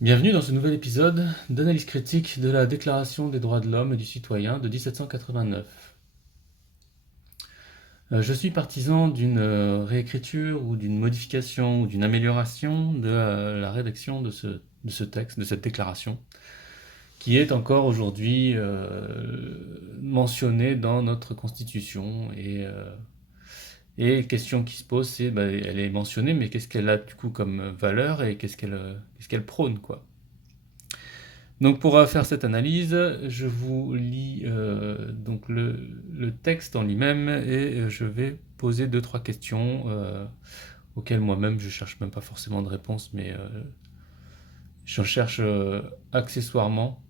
Bienvenue dans ce nouvel épisode d'analyse critique de la Déclaration des droits de l'homme et du citoyen de 1789. Je suis partisan d'une réécriture ou d'une modification ou d'une amélioration de la rédaction de ce texte, de cette déclaration, qui est encore aujourd'hui mentionnée dans notre Constitution. Et question qui se pose, c'est, elle est mentionnée, mais qu'est-ce qu'elle a du coup comme valeur et qu'est-ce qu'elle prône, quoi. Donc pour faire cette analyse, je vous lis donc le texte en lui-même et je vais poser deux trois questions auxquelles moi-même je cherche même pas forcément de réponse, mais j'en cherche accessoirement.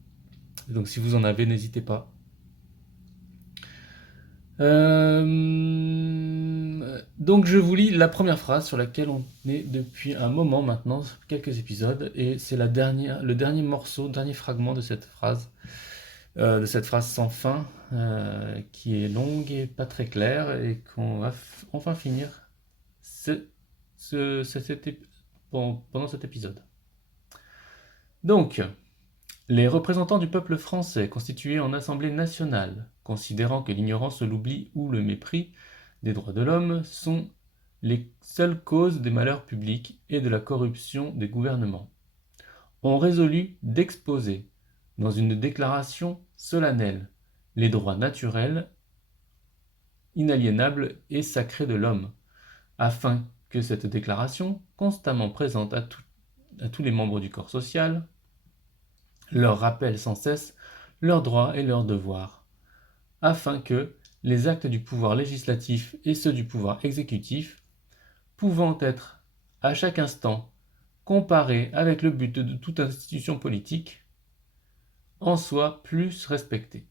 Donc si vous en avez, n'hésitez pas. Donc je vous lis la première phrase sur laquelle on est depuis un moment maintenant, quelques épisodes, et c'est le dernier morceau, le dernier fragment de cette phrase sans fin, qui est longue et pas très claire, et qu'on va enfin finir ce- pendant cet épisode. Donc, les représentants du peuple français constitués en Assemblée nationale, considérant que l'ignorance, l'oubli ou le mépris des droits de l'homme sont les seules causes des malheurs publics et de la corruption des gouvernements, ont résolu d'exposer, dans une déclaration solennelle, les droits naturels, inaliénables et sacrés de l'homme, afin que cette déclaration, constamment présente à tous les membres du corps social, leur rappelle sans cesse leurs droits et leurs devoirs, afin que les actes du pouvoir législatif et ceux du pouvoir exécutif, pouvant être à chaque instant comparés avec le but de toute institution politique, en soient plus respectés,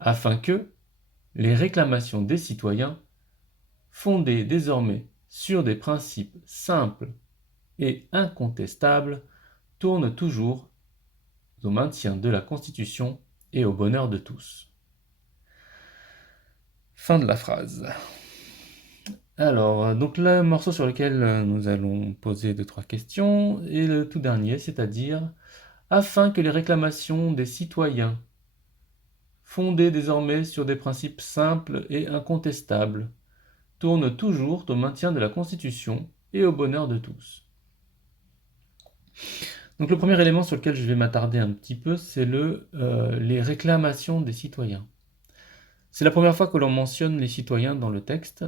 afin que les réclamations des citoyens, fondées désormais sur des principes simples et incontestables, tournent toujours au maintien de la Constitution et au bonheur de tous. Fin de la phrase. Alors, donc le morceau sur lequel nous allons poser deux, trois questions est le tout dernier, c'est-à-dire afin que les réclamations des citoyens, fondées désormais sur des principes simples et incontestables, tournent toujours au maintien de la Constitution et au bonheur de tous. Donc le premier élément sur lequel je vais m'attarder un petit peu, c'est les réclamations des citoyens. C'est la première fois que l'on mentionne les citoyens dans le texte,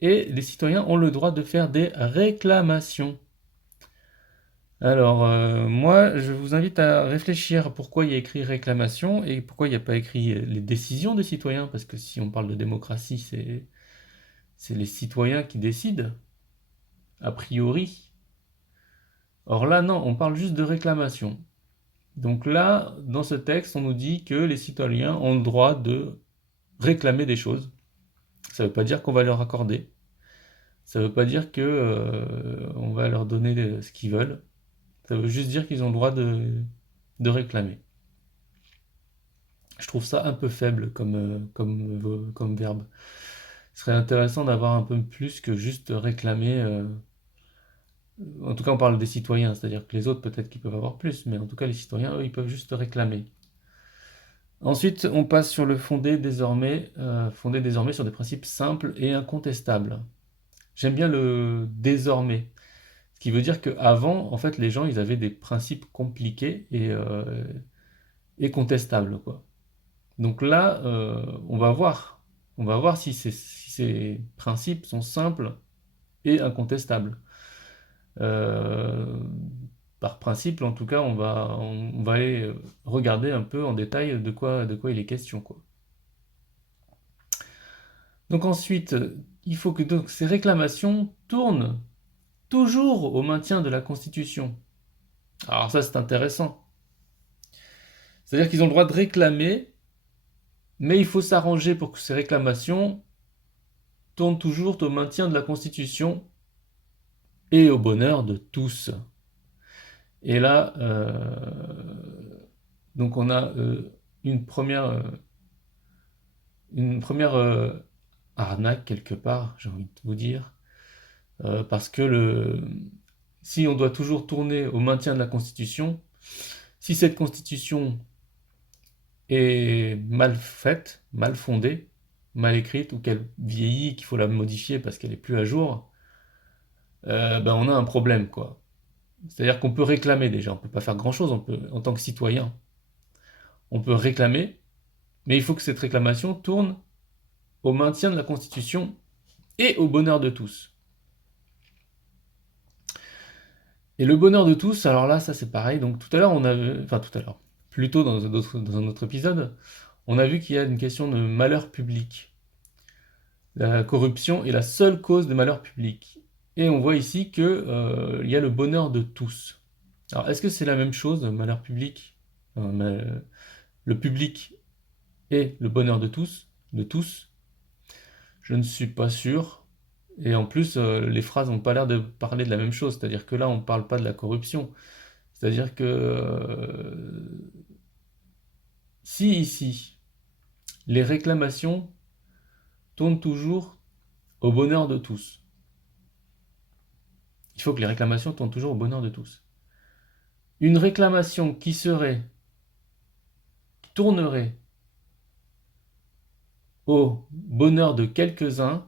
et les citoyens ont le droit de faire des réclamations. Alors, moi, je vous invite à réfléchir à pourquoi il y a écrit réclamation et pourquoi il n'y a pas écrit les décisions des citoyens, parce que si on parle de démocratie, c'est les citoyens qui décident, a priori. Or là, non, on parle juste de réclamation. Donc là, dans ce texte, on nous dit que les citoyens ont le droit de réclamer des choses. Ça ne veut pas dire qu'on va leur accorder. Ça ne veut pas dire que on va leur donner ce qu'ils veulent. Ça veut juste dire qu'ils ont le droit de réclamer. Je trouve ça un peu faible comme verbe. Ce serait intéressant d'avoir un peu plus que juste réclamer. En tout cas, on parle des citoyens, c'est-à-dire que les autres, peut-être qu'ils peuvent avoir plus, mais en tout cas, les citoyens, eux, ils peuvent juste réclamer. Ensuite, on passe sur le fondé désormais sur des principes simples et incontestables. J'aime bien le désormais, ce qui veut dire qu'avant, en fait, les gens, ils avaient des principes compliqués et contestables, quoi. Donc là, on va voir si ces principes sont simples et incontestables. Euh, Par principe, en tout cas, on va aller regarder un peu en détail de quoi il est question, quoi. Donc ensuite, il faut que donc, ces réclamations tournent toujours au maintien de la Constitution. Alors ça, c'est intéressant. C'est-à-dire qu'ils ont le droit de réclamer, mais il faut s'arranger pour que ces réclamations tournent toujours au maintien de la Constitution et au bonheur de tous. Et là, donc on a une première arnaque quelque part, j'ai envie de vous dire, parce que si on doit toujours tourner au maintien de la Constitution, si cette Constitution est mal faite, mal fondée, mal écrite, ou qu'elle vieillit, qu'il faut la modifier parce qu'elle est plus à jour, ben on a un problème, quoi. C'est-à-dire qu'on peut réclamer déjà, on peut pas faire grand-chose, on peut, en tant que citoyen, on peut réclamer, mais il faut que cette réclamation tourne au maintien de la Constitution et au bonheur de tous. Et le bonheur de tous, alors là, ça c'est pareil. Donc tout à l'heure, on avait, enfin tout à l'heure, plutôt dans un autre épisode, on a vu qu'il y a une question de malheur public. La corruption est la seule cause de malheur public. Et on voit ici que il y a le bonheur de tous. Alors est-ce que c'est la même chose, malheur public? Le public et le bonheur de tous, de tous? Je ne suis pas sûr. Et en plus, les phrases n'ont pas l'air de parler de la même chose. C'est-à-dire que là, on ne parle pas de la corruption. C'est-à-dire que si ici, les réclamations tournent toujours au bonheur de tous, il faut que les réclamations tournent toujours au bonheur de tous. Une réclamation qui tournerait au bonheur de quelques-uns,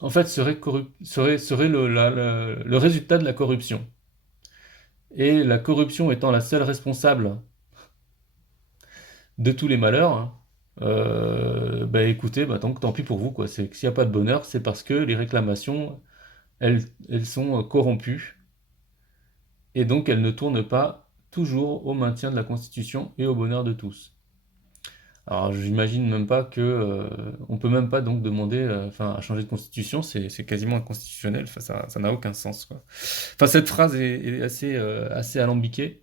en fait, serait le résultat de la corruption. Et la corruption étant la seule responsable de tous les malheurs, hein, bah écoutez, bah tant pis pour vous, quoi. C'est que s'il n'y a pas de bonheur, c'est parce que les réclamations, elles sont corrompues, et donc elles ne tournent pas toujours au maintien de la Constitution et au bonheur de tous. Alors j'imagine même pas que on peut même pas donc demander à changer de constitution, c'est quasiment inconstitutionnel, enfin, ça n'a aucun sens, quoi. Enfin cette phrase est assez alambiquée.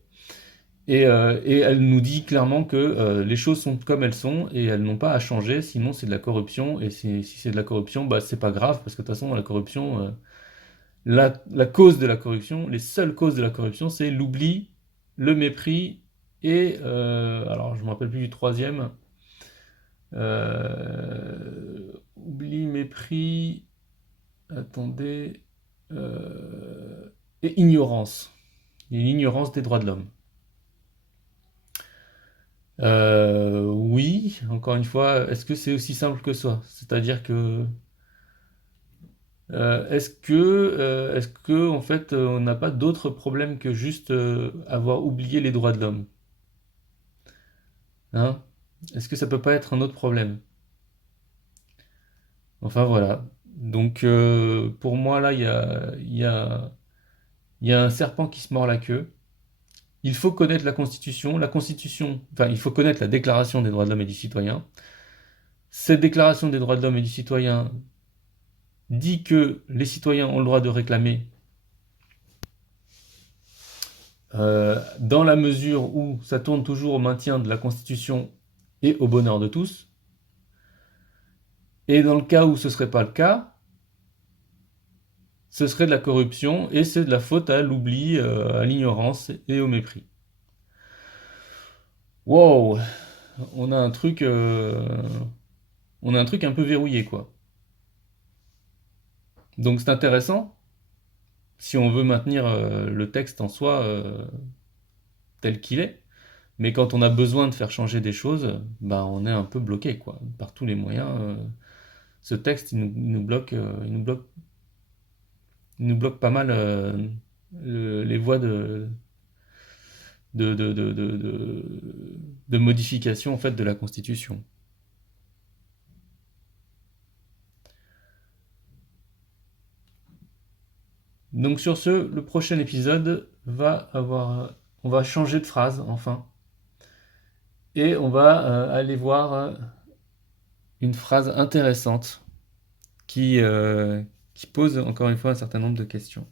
Et elle nous dit clairement que les choses sont comme elles sont et elles n'ont pas à changer, sinon c'est de la corruption. Et si c'est de la corruption, bah c'est pas grave, parce que de toute façon, la corruption, la cause de la corruption, les seules causes de la corruption, c'est l'oubli, le mépris et, alors je me rappelle plus du troisième, oubli, mépris, attendez, et ignorance. Et l'ignorance des droits de l'homme. Oui, encore une fois, est-ce que c'est aussi simple que ça? C'est-à-dire que est-ce que en fait on n'a pas d'autres problèmes que juste avoir oublié les droits de l'homme? Hein? Est-ce que ça peut pas être un autre problème? Enfin voilà. Donc pour moi là, il y a un serpent qui se mord la queue. Il faut connaître la Constitution, enfin il faut connaître la Déclaration des droits de l'homme et du citoyen. Cette Déclaration des droits de l'homme et du citoyen dit que les citoyens ont le droit de réclamer dans la mesure où ça tourne toujours au maintien de la Constitution et au bonheur de tous. Et dans le cas où ce ne serait pas le cas, ce serait de la corruption et c'est de la faute à l'oubli, à l'ignorance et au mépris. Wow, on a un truc, on a un truc un peu verrouillé, quoi. Donc c'est intéressant si on veut maintenir le texte en soi tel qu'il est. Mais quand on a besoin de faire changer des choses, bah on est un peu bloqué, quoi. Par tous les moyens, ce texte, il nous bloque pas mal les voies de, de, de, de, de- de modification en fait, de la Constitution. Donc sur ce, le prochain épisode va avoir... On va changer de phrase, enfin. Et on va aller voir une phrase intéressante qui pose encore une fois un certain nombre de questions.